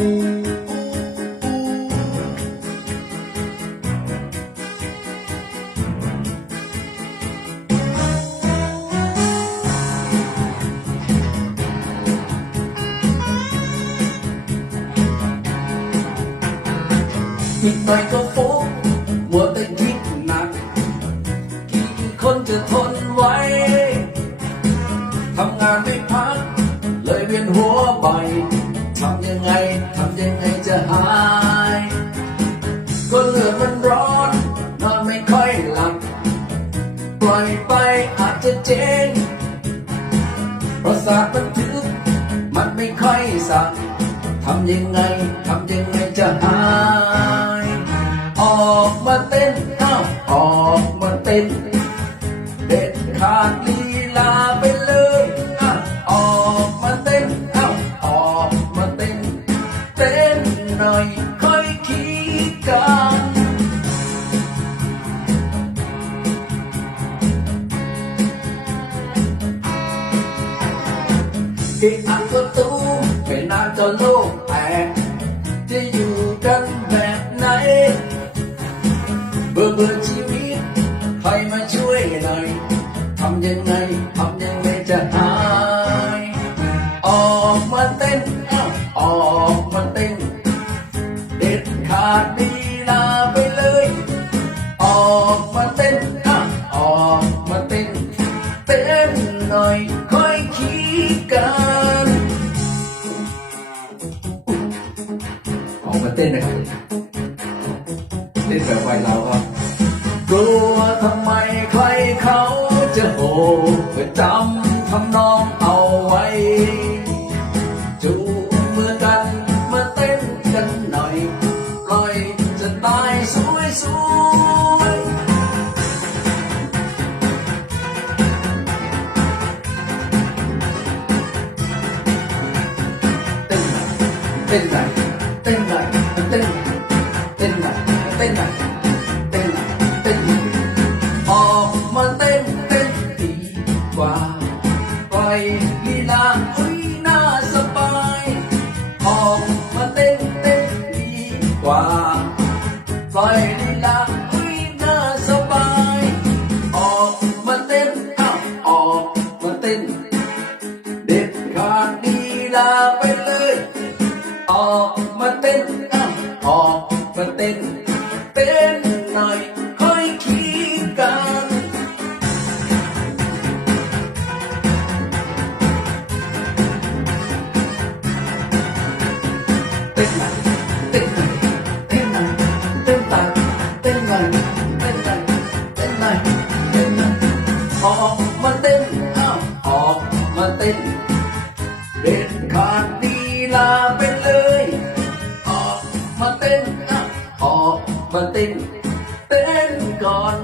อีกหน่ก็ฟุ้งมัวแต่คิดหนัก กี่คนจะทนไว้ทำงานไม่พัก เลยเวียนหัว จจะเจ๊งประสาทมันถึกมันไม่ค่อยสั่งทำยังไง ทำยังไงจะหาย ออกมาเต้นเอ้าออกมาเต้น เด็ดขาดลีลาไปเลยอะออกมาเต้นเอ้าออกมาเต้น เต้นหน่อย ประตูไม่นานจะโลกแตกจะอยู่กันแบบไหน เบื่อเบื่อชีวิตใครมาช่วยหน่อยทำยังไงทำยังไงจะหาย ออกมาเต้นเอาออกมาเต้น เด็ดขาดดีลาไปเลย ออก ต้นนะเต้นแบบวัยเราครับกลัวทำไมใครเขาจะโหก็จำทำนองเอาไว้จูงมือกันมาเต้นกันหน่อยปล่อยจะตายสวยสวยเต้นหน่อยเต้น กว่าปล่อยลีลาอุ้ยน่าสบายออกมาเต้นเต้นดีกว่าปล่อยลีลาอุ้ยน่าสบายออกมาเต้นอ้าวออกมาเต้น เด็ดขาดลีลาไปเลย ออกมาเต้นอ้าวออกมาเต้น เต้นเด็ดขาดดีลาไปเลย ออกมาเต้นออกมาเต้น เต้นก่อน